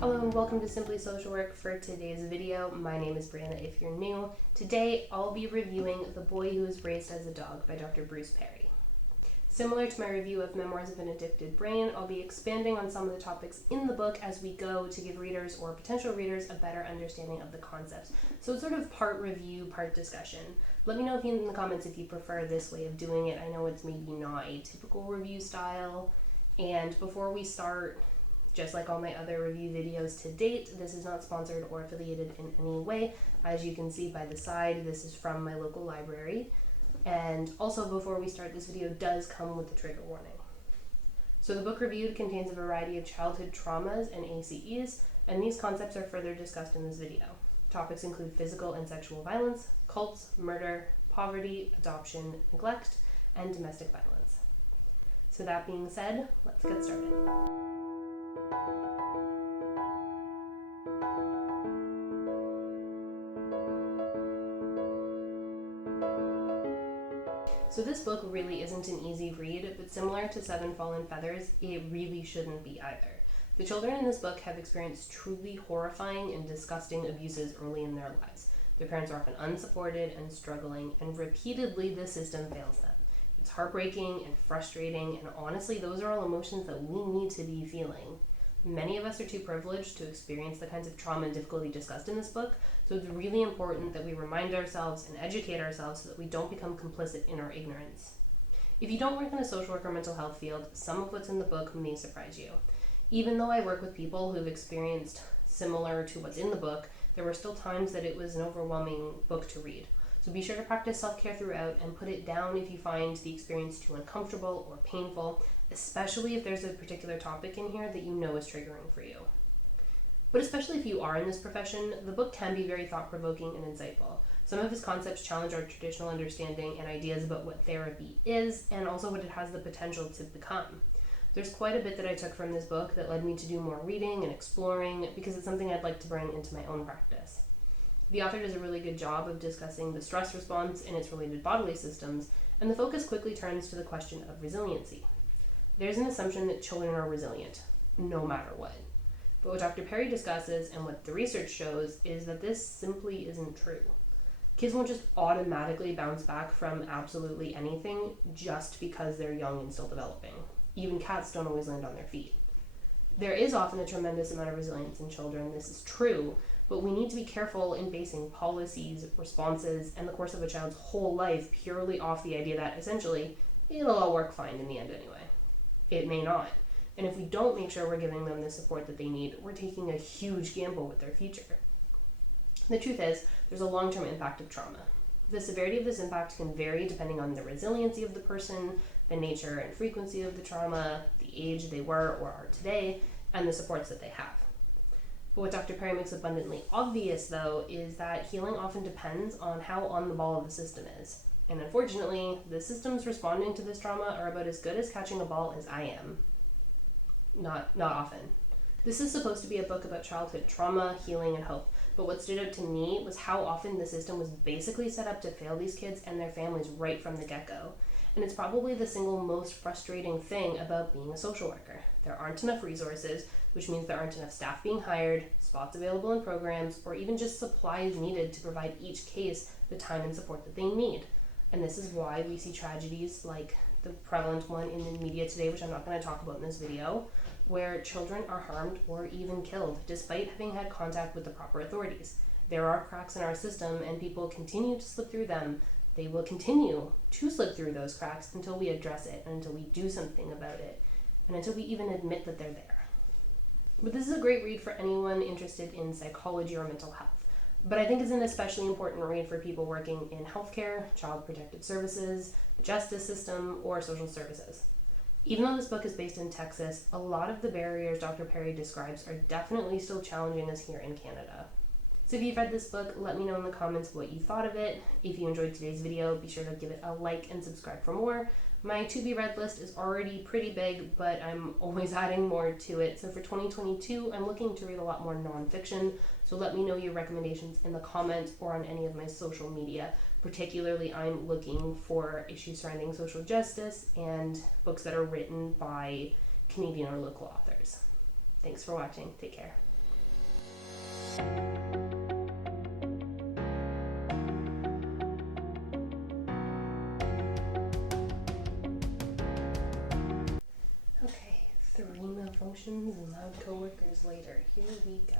Hello and welcome to Simply Social Work. For today's video, my name is Brianna if you're new. Today I'll be reviewing The Boy Who Was Raised as a Dog by Dr. Bruce Perry. Similar to my review of Memoirs of an Addicted Brain, I'll be expanding on some of the topics in the book as we go to give readers or potential readers a better understanding of the concepts. So it's sort of part review, part discussion. Let me know in the comments if you prefer this way of doing it. I know it's maybe not a typical review style. And before we start, just like all my other review videos to date, this is not sponsored or affiliated in any way. As you can see by the side, this is from my local library. And also, before we start, this video does come with a trigger warning. So the book reviewed contains a variety of childhood traumas and ACEs, and these concepts are further discussed in this video. Topics include physical and sexual violence, cults, murder, poverty, adoption, neglect, and domestic violence. So that being said, let's get started. So this book really isn't an easy read, but similar to Seven Fallen Feathers, it really shouldn't be either. The children in this book have experienced truly horrifying and disgusting abuses early in their lives. Their parents are often unsupported and struggling, and repeatedly the system fails them. It's heartbreaking and frustrating, and honestly, those are all emotions that we need to be feeling. Many of us are too privileged to experience the kinds of trauma and difficulty discussed in this book, so it's really important that we remind ourselves and educate ourselves so that we don't become complicit in our ignorance. If you don't work in a social work or mental health field, some of what's in the book may surprise you. Even though I work with people who've experienced similar to what's in the book, there were still times that it was an overwhelming book to read. So be sure to practice self-care throughout and put it down if you find the experience too uncomfortable or painful, especially if there's a particular topic in here that you know is triggering for you. But especially if you are in this profession, the book can be very thought-provoking and insightful. Some of his concepts challenge our traditional understanding and ideas about what therapy is, and also what it has the potential to become. There's quite a bit that I took from this book that led me to do more reading and exploring, because it's something I'd like to bring into my own practice. The author does a really good job of discussing the stress response and its related bodily systems, and the focus quickly turns to the question of resiliency. There's an assumption that children are resilient, no matter what. But what Dr. Perry discusses and what the research shows is that this simply isn't true. Kids won't just automatically bounce back from absolutely anything just because they're young and still developing. Even cats don't always land on their feet. There is often a tremendous amount of resilience in children, this is true, but we need to be careful in basing policies, responses, and the course of a child's whole life purely off the idea that, essentially, it'll all work fine in the end anyway. It may not. And if we don't make sure we're giving them the support that they need, we're taking a huge gamble with their future. The truth is, there's a long-term impact of trauma. The severity of this impact can vary depending on the resiliency of the person, the nature and frequency of the trauma, the age they were or are today, and the supports that they have. But what Dr. Perry makes abundantly obvious, though, is that healing often depends on how on the ball the system is. And unfortunately, the systems responding to this trauma are about as good as catching a ball as I am. Not often. This is supposed to be a book about childhood trauma, healing, and hope, but what stood out to me was how often the system was basically set up to fail these kids and their families right from the get-go. And it's probably the single most frustrating thing about being a social worker. There aren't enough resources, which means there aren't enough staff being hired, spots available in programs, or even just supplies needed to provide each case the time and support that they need. And this is why we see tragedies like the prevalent one in the media today, which I'm not going to talk about in this video, where children are harmed or even killed despite having had contact with the proper authorities. There are cracks in our system and people continue to slip through them. They will continue to slip through those cracks until we address it, and until we do something about it, and until we even admit that they're there. But this is a great read for anyone interested in psychology or mental health. But I think it's an especially important read for people working in healthcare, child protective services, the justice system, or social services. Even though this book is based in Texas, a lot of the barriers Dr. Perry describes are definitely still challenging us here in Canada. So if you've read this book, let me know in the comments what you thought of it. If you enjoyed today's video, be sure to give it a like and subscribe for more. My to-be-read list is already pretty big, but I'm always adding more to it. So for 2022, I'm looking to read a lot more nonfiction. So let me know your recommendations in the comments or on any of my social media. Particularly, I'm looking for issues surrounding social justice and books that are written by Canadian or local authors. Thanks for watching. Take care. Okay, 3 emotions and loud coworkers later. Here we go.